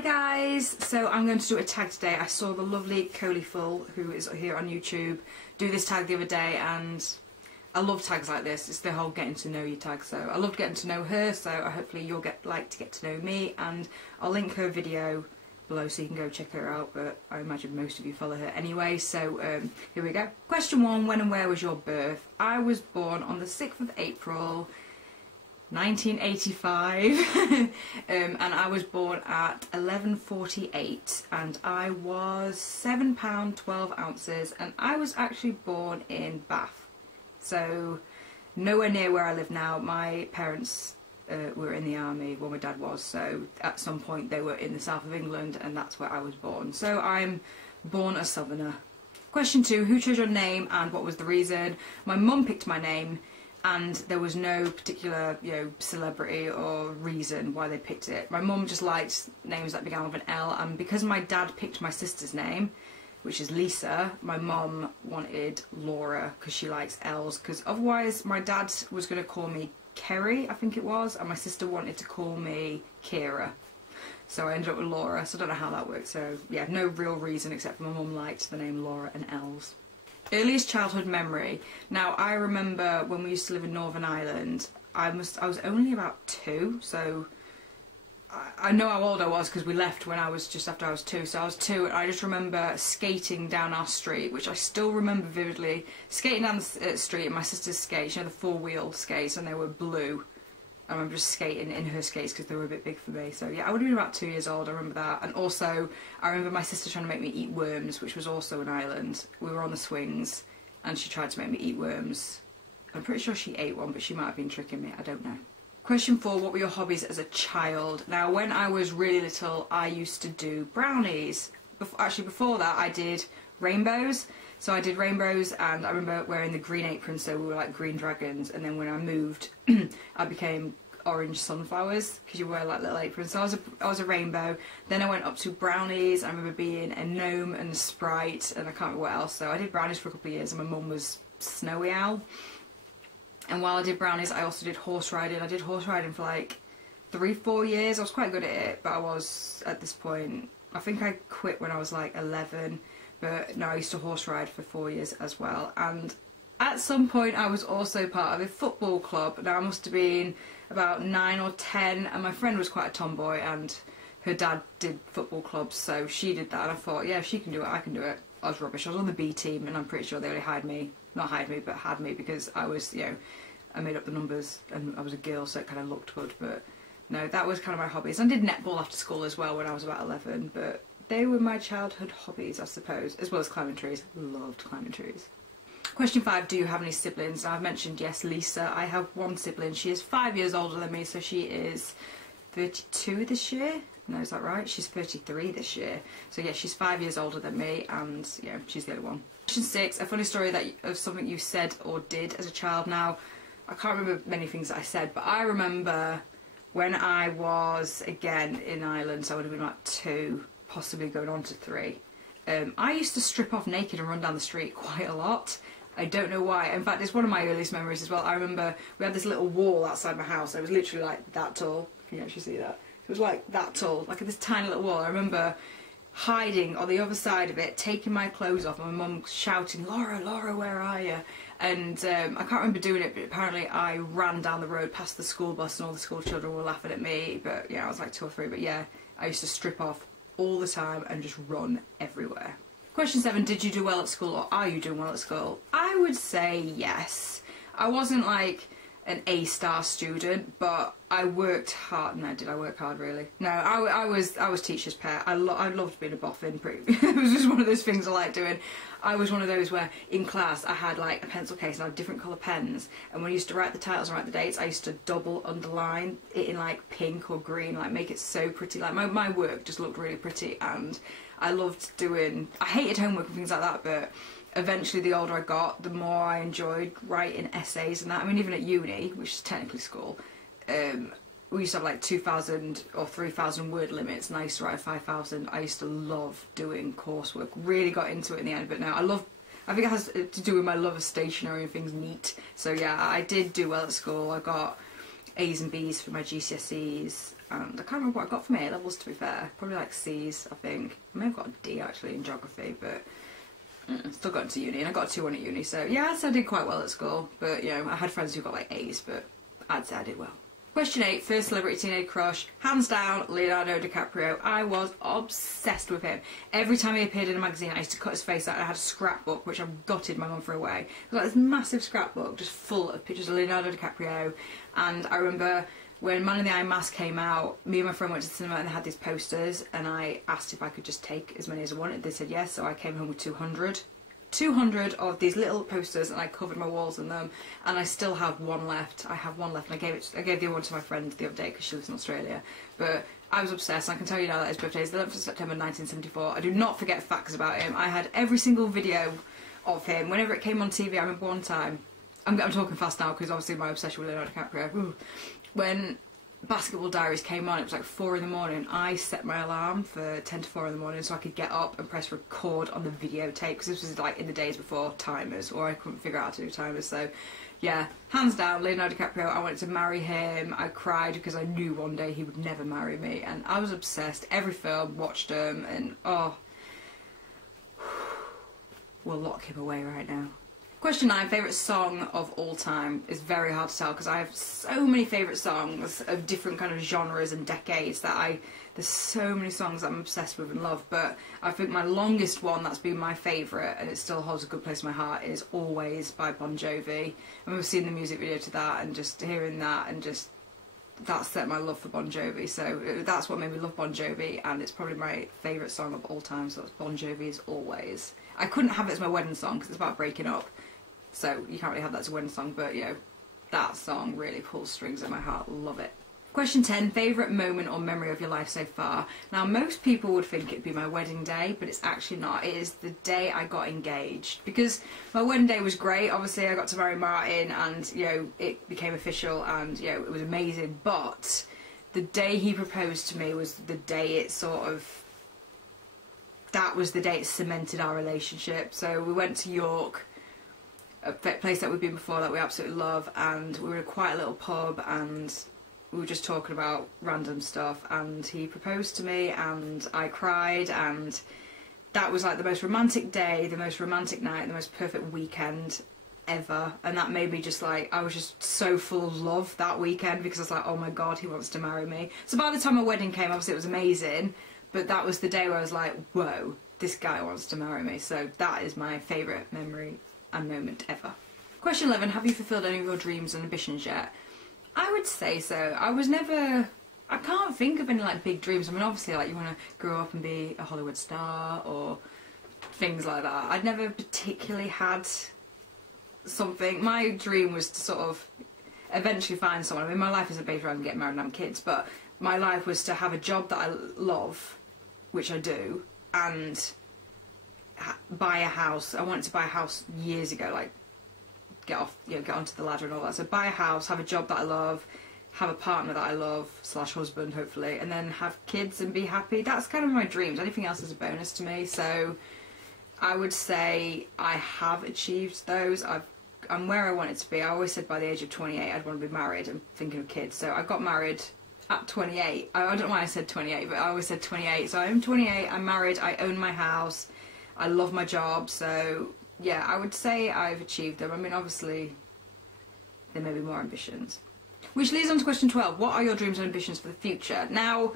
Hi guys, so I'm going to do a tag today. I saw the lovely Coley Full, who is here on YouTube, do this tag the other day, and I love tags like this. It's the whole getting to know you tag, so I loved getting to know her, so hopefully you'll like to get to know me, and I'll link her video below so you can go check her out, but I imagine most of you follow her anyway, so here we go. Question 1, when and where was your birth? I was born on the 6th of April 1985 and I was born at 11:48 and I was £7 12 ounces, and I was actually born in Bath, so nowhere near where I live now. My parents were in the army, well my dad was, so at some point they were in the south of England and that's where I was born, so I'm born a southerner. Question 2, who chose your name and what was the reason? My mum picked my name, and there was no particular, celebrity or reason why they picked it. My mum just liked names that began with an L, and because my dad picked my sister's name, which is Lisa, my mum wanted Laura because she likes L's, because otherwise my dad was going to call me Kerry, I think it was, and my sister wanted to call me Kira. So I ended up with Laura, so I don't know how that worked. So yeah, no real reason except for my mum liked the name Laura and L's. Earliest childhood memory. Now I remember when we used to live in Northern Ireland, I was only about 2, so I know how old I was because we left when I was just after I was 2, so I was 2, and I just remember skating down our street, which I still remember vividly, skating down the street in my sister's skates, the 4-wheeled skates, and they were blue. I remember just skating in her skates because they were a bit big for me. So yeah, I would have been about 2 years old, I remember that. And also, I remember my sister trying to make me eat worms, which was also in Ireland. We were on the swings, and she tried to make me eat worms. I'm pretty sure she ate one, but she might have been tricking me, I don't know. Question 4, what were your hobbies as a child? Now, when I was really little, I used to do brownies. Actually, before that, I did rainbows. So I did rainbows, and I remember wearing the green apron, so we were like green dragons, and then when I moved, I became orange sunflowers, because you wear like little aprons. So I was a rainbow. Then I went up to brownies. I remember being a gnome and a sprite, and I can't remember what else. So I did brownies for a couple of years, and my mum was Snowy Owl. And while I did brownies, I also did horse riding. I did horse riding for like 3-4 years. I was quite good at it, but I was, at this point, I think I quit when I was like 11. But no, I used to horse ride for 4 years as well. And at some point I was also part of a football club. Now I must have been about 9 or 10, and my friend was quite a tomboy, and her dad did football clubs, so she did that, and I thought, yeah, if she can do it, I can do it. I was rubbish. I was on the B team, and I'm pretty sure they only had me because I was, I made up the numbers and I was a girl, so it kind of looked good. But no, that was kind of my hobbies. I did netball after school as well when I was about 11, but they were my childhood hobbies, I suppose, as well as climbing trees. Loved climbing trees. Question 5, do you have any siblings? Now, I've mentioned, yes, Lisa. I have one sibling. She is 5 years older than me, so she is 32 this year. No, is that right? She's 33 this year. So yeah, she's 5 years older than me, and yeah, she's the only one. Question 6, a funny story of something you said or did as a child. Now, I can't remember many things that I said, but I remember when I was, again, in Ireland, so I would have been about 2, possibly going on to 3. I used to strip off naked and run down the street quite a lot. I don't know why. In fact, it's one of my earliest memories as well. I remember we had this little wall outside my house. It was literally like that tall. Can you actually see that? It was like that tall, like this tiny little wall. I remember hiding on the other side of it, taking my clothes off, and my mum shouting, "Laura, Laura, where are you?" And I can't remember doing it, but apparently I ran down the road past the school bus, and all the school children were laughing at me. But yeah, I was like 2 or 3. But yeah, I used to strip off all the time and just run everywhere. Question 7, did you do well at school, or are you doing well at school? I would say yes. I wasn't like an A-star student, but I worked hard. No, did I work hard really? No, I was teacher's pet. I loved being a boffin. It was just one of those things I liked doing. I was one of those where in class I had like a pencil case and I had different colour pens, and when I used to write the titles and write the dates, I used to double underline it in like pink or green, like make it so pretty. Like my work just looked really pretty, and I loved doing, I hated homework and things like that, but eventually the older I got, the more I enjoyed writing essays and that. I mean, even at uni, which is technically school, we used to have like 2,000 or 3,000 word limits, and I used to write 5,000. I used to love doing coursework. Really got into it in the end, but now I think it has to do with my love of stationery and things neat. So yeah, I did do well at school. I got A's and B's for my GCSEs. and I can't remember what I got from A levels, to be fair. Probably like C's, I think. I may have got a D actually in geography, but still got into uni, and I got a 2-1 at uni, so yeah, I'd say I did quite well at school. But you know, I had friends who got like A's, but I'd say I did well. Question 8, first celebrity teenage crush. Hands down, Leonardo DiCaprio. I was obsessed with him. Every time he appeared in a magazine, I used to cut his face out. I had a scrapbook, which I've gutted my mum for away. It was like this massive scrapbook, just full of pictures of Leonardo DiCaprio. And I remember when Man in the Iron Mask came out, me and my friend went to the cinema and they had these posters, and I asked if I could just take as many as I wanted. They said yes, so I came home with 200. 200 of these little posters, and I covered my walls in them, and I still have one left. I have one left, and I gave the other one to my friend the other day because she lives in Australia. But I was obsessed. I can tell you now that his birthday is the 11th of September 1974. I do not forget facts about him. I had every single video of him whenever it came on TV. I remember one time, I'm talking fast now because obviously my obsession with Leonardo DiCaprio. Ooh. When Basketball Diaries came on, it was like 4 in the morning. I set my alarm for 10 to 4 in the morning so I could get up and press record on the videotape, because this was like in the days before timers, or I couldn't figure out how to do timers. So yeah, hands down, Leonardo DiCaprio. I wanted to marry him. I cried because I knew one day he would never marry me, and I was obsessed. Every film, watched him, and oh, we'll lock him away right now. Question 9, favourite song of all time. Is very hard to tell because I have so many favourite songs of different kind of genres and decades that there's so many songs that I'm obsessed with and love, but I think my longest one that's been my favourite, and it still holds a good place in my heart, is Always by Bon Jovi. And we've seen the music video to that, and just hearing that, and just that set my love for Bon Jovi. So that's what made me love Bon Jovi, and it's probably my favourite song of all time, so it's Bon Jovi's Always. I couldn't have it as my wedding song because it's about breaking up, so you can't really have that as a wedding song, but you know, that song really pulls strings at my heart. Love it. Question 10, favourite moment or memory of your life so far. Now, most people would think it'd be my wedding day, but it's actually not. It is the day I got engaged, because my wedding day was great. Obviously, I got to marry Martin, and you know, it became official, and you know, it was amazing. But the day he proposed to me was the day it sort of, that was the day it cemented our relationship. So we went to York, a place that we've been before that we absolutely love, and we were in quite a little pub, and we were just talking about random stuff, and he proposed to me, and I cried, and that was like the most romantic day, the most romantic night, the most perfect weekend ever. And that made me just like, I was just so full of love that weekend, because I was like, oh my god, he wants to marry me. So by the time my wedding came, obviously it was amazing, but that was the day where I was like, whoa, this guy wants to marry me. So that is my favourite memory and moment ever. Question 11, have you fulfilled any of your dreams and ambitions yet? I would say so. I can't think of any like big dreams. I mean, obviously like you want to grow up and be a Hollywood star or things like that. I'd never particularly had something. My dream was to sort of eventually find someone. I mean, my life isn't based around getting married and having kids, but my life was to have a job that I love, which I do, and buy a house. I wanted to buy a house years ago, like get onto the ladder and all that. So buy a house, have a job that I love, have a partner that I love / husband hopefully, and then have kids and be happy. That's kind of my dreams. Anything else is a bonus to me. So I would say I have achieved those. I'm where I wanted to be. I always said by the age of 28 I'd want to be married and thinking of kids. So I got married at 28. I don't know why I said 28, but I always said 28. So I'm 28, I'm married, I own my house, I love my job. So yeah, I would say I've achieved them. I mean, obviously there may be more ambitions. Which leads on to question 12. What are your dreams and ambitions for the future? Now,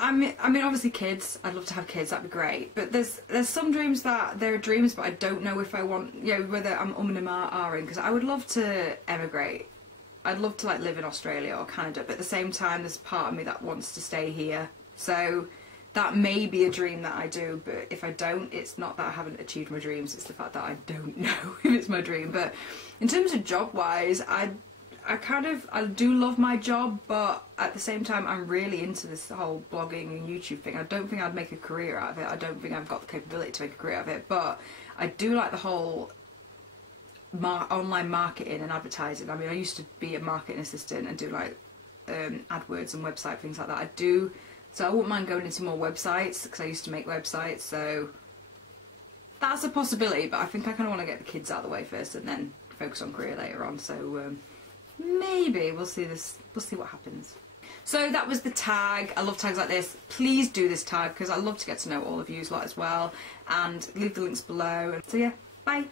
I mean, obviously kids. I'd love to have kids. That'd be great. But there's some dreams that they're dreams, but I don't know if I want, you know, whether I'm and ahhing, because I would love to emigrate. I'd love to like live in Australia or Canada, but at the same time, there's part of me that wants to stay here. So that may be a dream that I do, but if I don't, it's not that I haven't achieved my dreams. It's the fact that I don't know if it's my dream. But in terms of job-wise, I do love my job, but at the same time I'm really into this whole blogging and YouTube thing. I don't think I'd make a career out of it. I don't think I've got the capability to make a career out of it, but I do like the whole online marketing and advertising. I mean, I used to be a marketing assistant and do like AdWords and website things like that. I do, so I wouldn't mind going into more websites because I used to make websites, so that's a possibility, but I think I kind of want to get the kids out of the way first and then focus on career later on. So maybe we'll see what happens. So that was the tag. I love tags like this. Please do this tag because I love to get to know all of you lot as well, and leave the links below. So yeah, bye.